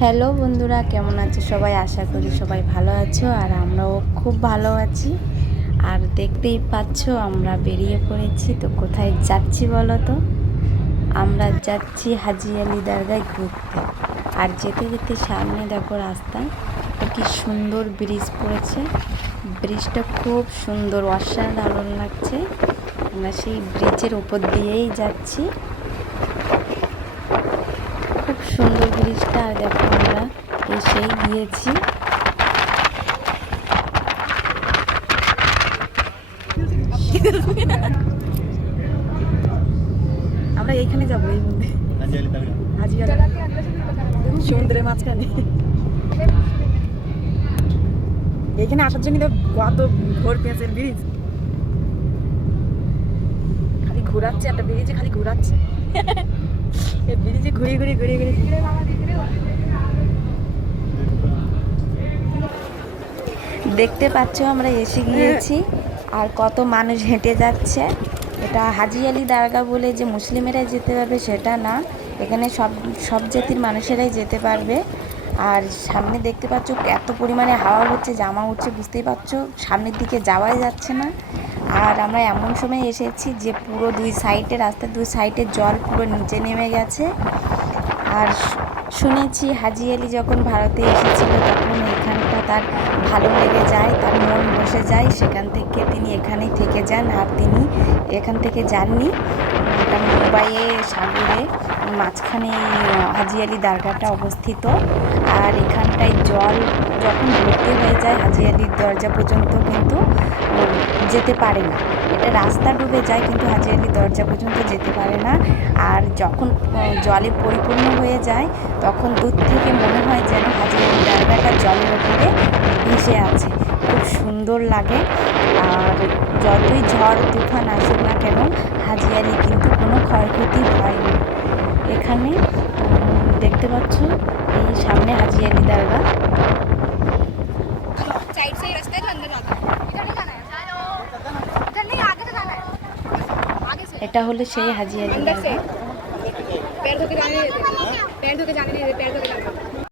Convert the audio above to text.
Hello বন্ধুরা, কেমন আছো সবাই? আশা করি সবাই ভালো আছো আর আমরাও খুব ভালো আছি। আর দেখতেই পাচ্ছ আমরা বেরিয়ে পড়েছি। তো কোথায় যাচ্ছি বলো তো? আমরা যাচ্ছি হাজি আলি দরগায় ঘুরতে। আর যেতে যেতে সামনে দেখো রাস্তায় কি সুন্দর ব্রিজ পড়েছে। ব্রিজটা খুব সুন্দর, অসাধারণ লাগছে। আমরা সেই ব্রিজের উপর দিয়েই যাচ্ছি। খুব সুন্দর ব্রিজটা। আর দেখো আমরা এসেই গিয়েছি। আমরা এইখানে যাবো, এই মধ্যে সমুদ্রের মাঝখানে। এইখানে আসার জন্য তো কত ঘোর পেঁচের ব্রিজ, খালি ঘোরাচ্ছে একটা ব্রিজে, খালি ঘোরাচ্ছে। এই ব্রিজে ঘুরে ঘুরে ঘুরে ঘুরে দেখতে পাচ্ছ আমরা এসে গিয়েছি। আর কত মানুষ হেঁটে যাচ্ছে। এটা হাজি আলি দরগা বলে যে মুসলিমেরাই যেতে পারবে সেটা না, এখানে সব সব জাতির মানুষেরাই যেতে পারবে। আর সামনে দেখতে পাচ্ছ এত পরিমাণে হাওয়া হচ্ছে, জামা উঠছে, বুঝতেই পারছো সামনের দিকে যাওয়াই যাচ্ছে না। আর আমরা এমন সময় এসেছি যে পুরো দুই সাইডে, রাস্তার দুই সাইডে জল পুরো নিচে নেমে গেছে। আর শুনেছি হাজি আলি যখন ভারতে এসেছিল তখন এখানটা তার ভালো লেগে যায়, তার মন বসে যায়, সেখান থেকে তিনি এখানেই থেকে যান। আর তিনি এখান থেকে যাননি, এটা মুম্বাইয়ে সাগরে মাঝখানে হাজি আলি দরগাটা অবস্থিত। আর এখানটায় জল যখন ভর্তি হয়ে যায় হাজি আলির দরজা পর্যন্ত কিন্তু যেতে পারে না। এটা রাস্তা ডুবে যায় কিন্তু হাজি আলির দরজা পর্যন্ত যেতে পারে না। আর যখন জলে পরিপূর্ণ হয়ে যায় তখন দূর থেকে মনে হয় যেন হাজি আলি দরগাটা জলের ওপরে ভেসে আছে, খুব সুন্দর লাগে। আর যতই ঝড় তুফান আসুক না কেন হাজি আলি কিন্তু কোনো ক্ষয়ক্ষতি হয়নি। এখানে দেখতে পাচ্ছ এই সামনে হাজি আলি দরগা। এটা হলো সেই হাজি আলি দরগা।